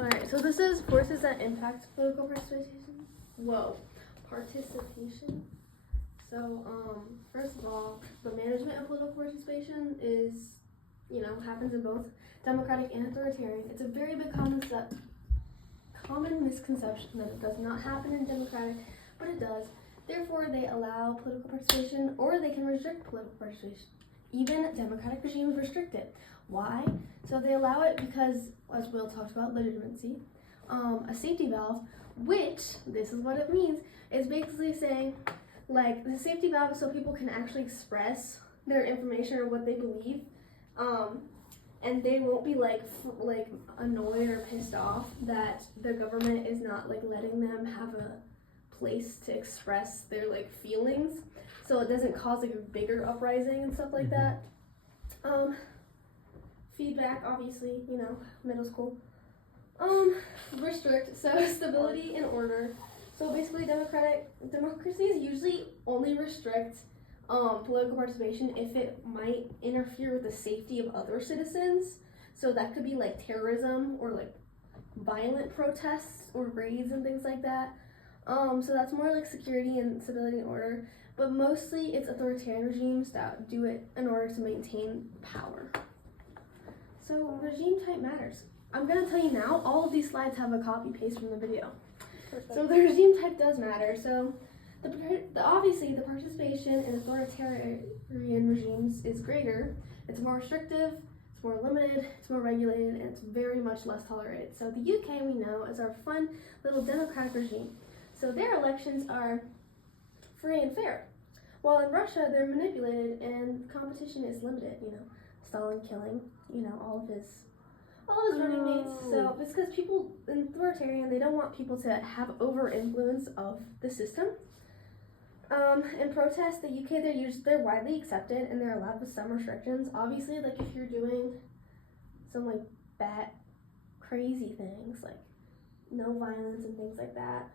Alright, so this is forces that impact political participation. Whoa. Participation. So, first of all, the management of political participation is, happens in both democratic and authoritarian. It's a very big common misconception that it does not happen in democratic, but it does. Therefore, they allow political participation or they can restrict political participation. Even democratic regimes restrict it. Why? So they allow it because, as Will talked about, legitimacy. A safety valve, which, this is what it means, is basically saying, like, the safety valve is so people can actually express their information or what they believe, and they won't be, like annoyed or pissed off that the government is not, like, letting them have a place to express their, like, feelings, so it doesn't cause, like, a bigger uprising and stuff like that. Feedback, obviously, middle school. Restrict, so stability and order. So basically democracies usually only restrict political participation if it might interfere with the safety of other citizens. So that could be like terrorism or like violent protests or raids and things like that. So that's more like security and stability and order. But mostly it's authoritarian regimes that do it in order to maintain power. So regime type matters. I'm going to tell you now, all of these slides have a copy paste from the video. Perfect. So the regime type does matter. So obviously the participation in authoritarian regimes is greater. It's more restrictive, it's more limited, it's more regulated, and it's very much less tolerated. So the UK we know is our fun little democratic regime. So their elections are free and fair. While in Russia they're manipulated and competition is limited, Stalin killing, all of his running mates. So it's because people in authoritarian, they don't want people to have over influence of the system. In protest, the UK, they're widely accepted and they're allowed with some restrictions. Obviously, like if you're doing some like bad, crazy things, like no violence and things like that.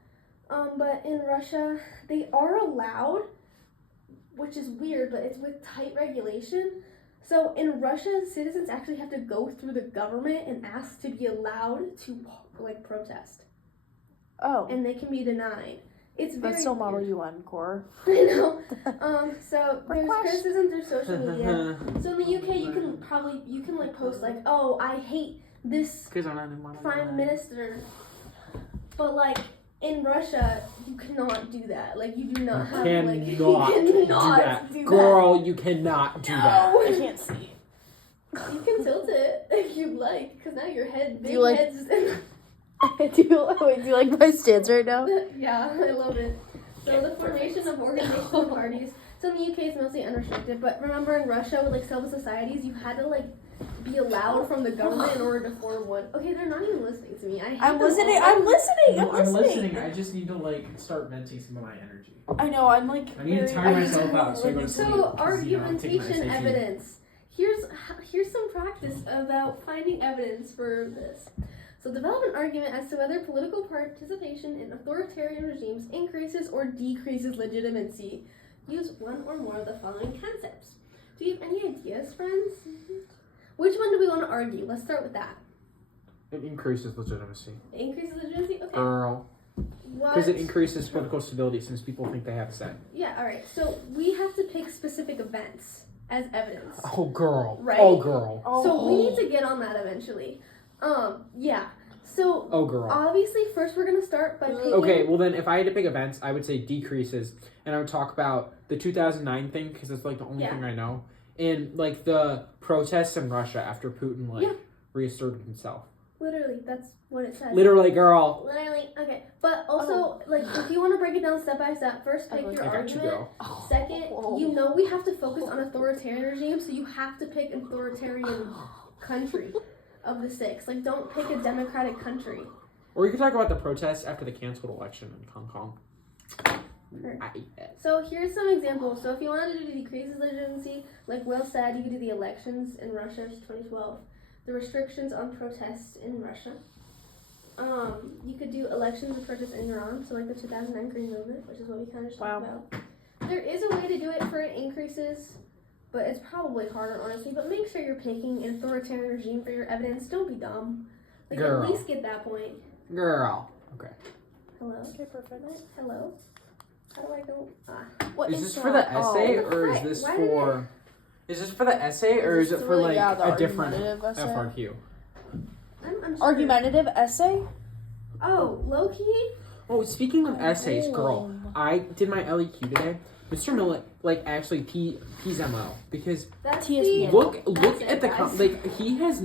But in Russia, they are allowed, which is weird, but it's with tight regulation. So in Russia, citizens actually have to go through the government and ask to be allowed to like protest. Oh. And they can be denied. It's very That's still weird. Model UN core. I know. So there's criticism through social media. So in the UK, you can like post like, oh, I hate this prime minister. But like in Russia, you cannot do that. Like you do not have like you cannot do that. Girl, you cannot do that. I can't see. You can tilt it if you'd like, because now your head, big head's do you like my stance right now? Yeah, I love it. So the formation of organizational parties. So in the UK, it's mostly unrestricted. But remember, in Russia, with like civil societies, you had to like be allowed from the government in order to form one. Okay, they're not even listening to me. I'm listening. I'm listening. I'm listening. I just need to like start venting some of my energy. I know. I'm like. I need to tire myself out so I go to sleep. So argumentation evidence. Here's some practice about finding evidence for this. So develop an argument as to whether political participation in authoritarian regimes increases or decreases legitimacy. Use one or more of the following concepts. Do you have any ideas, friends? Which one do we want to argue? Let's start with that. It increases legitimacy. It increases legitimacy? Okay. Girl. Because it increases political stability since people think they have a say. Yeah, alright. So we have to pick specific events as evidence. Oh, girl. Right? Oh, girl. So we need to get on that eventually. Yeah. So, oh, girl. Obviously, first we're going to start by picking... Okay, well then, if I had to pick events, I would say decreases. And I would talk about the 2009 thing, because it's like the only thing I know. And like the protests in Russia after Putin reasserted himself. Literally, that's what it says. Literally, girl. Literally, okay. But also, like, if you want to break it down step by step, first pick your argument. Second, we have to focus on authoritarian regimes, so you have to pick authoritarian country of the six. Like, don't pick a democratic country. Or you could talk about the protests after the canceled election in Hong Kong. So here's some examples. So if you wanted to do decreases legitimacy, like Will said, you could do the elections in Russia 2012, the restrictions on protests in Russia. You could do elections and protests in Iran, so like the 2009 Green Movement, which is what we kind of just talked about. There is a way to do it for increases, but it's probably harder, honestly. But make sure you're picking an authoritarian regime for your evidence. Don't be dumb. Like Girl. at least get that point. Girl. Okay. Hello. Okay, perfect. Hello. How do I go? What Is this for the essay Oh. or is this Why did for? Is this for the essay or is it for like the a different argumentative essay? FRQ? I'm unsure. Argumentative essay? Oh, low key. Oh, speaking of essays, girl, Damn. I did my LEQ today. Mr. Millett, like, actually P's MO because That's TSP. the. look That's at it, the guys. like he has